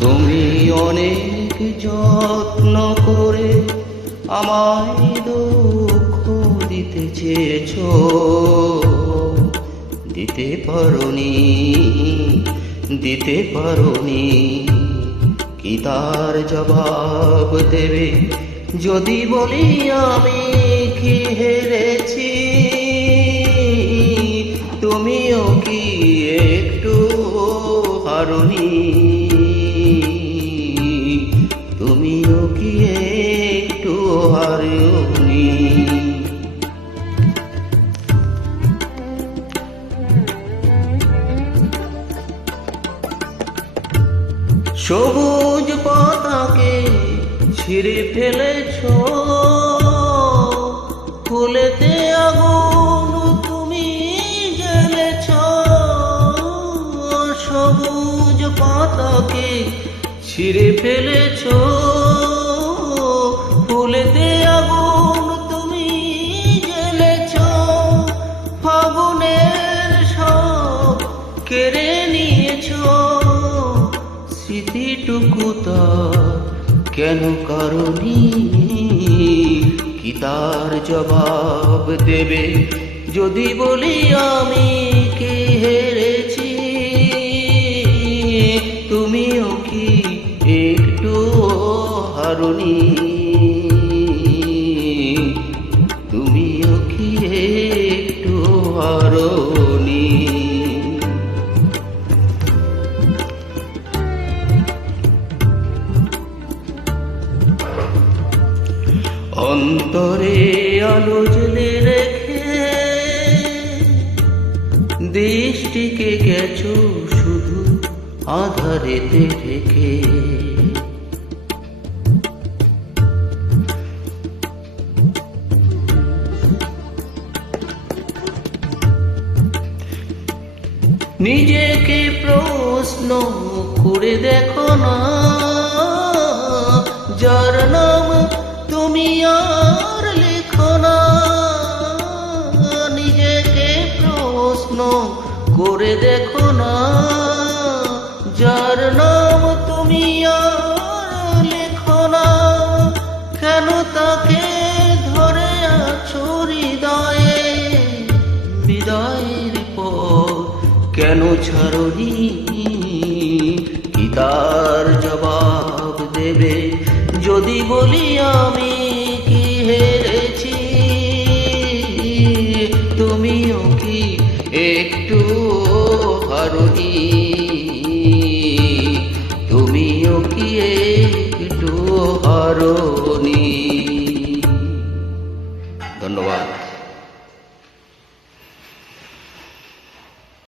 তুমি অনেক যত্ন করে আমায় দুঃখ দিতে চেয়েছো, দিতে পারোনি। কি তার জবাব দেবে যদি বলি আমি কি হেরেছি? তুমিও কি একটু হারোনি? তুমিও কি একটু হারোনি? সবুজ পাতাকে ছিঁড়ে ফেলেছো, ফুলেতে আগুন তুমি জ্বেলেছো। সবুজ পাতাকে ছিঁড়ে ফেলেছো, ফুলেতে আগুন তুমি জ্বেলেছো। ফাগুনের সব কেড়ে নিয়েছো, স্মৃতিটুকু তার কেন কারণি? কি তার জবাব দেবে যদি বলি আমি কি হেরেছি? তুমিও কি একটু হারোনি? তুমিও কি একটু হারোনি? অন্তরে আলো জ্বেলে রেখে দৃষ্টিকে গেছো শুধু আধারেতে রেখে। নিজেকে প্রশ্ন করে দেখো না, যার নাম তুমি আর লেখো না। নিজেকে প্রশ্ন করে দেখো না, যার নাম তুমি আর লেখো না। কেন তাকে ধরে আছো হৃদয়ে? বিদায়ের পর কেন ছাড়োনি? কি তার জবাব দেবে যদি বলি আমি কি হেরেছি? তুমিও কি একটু হারোনি?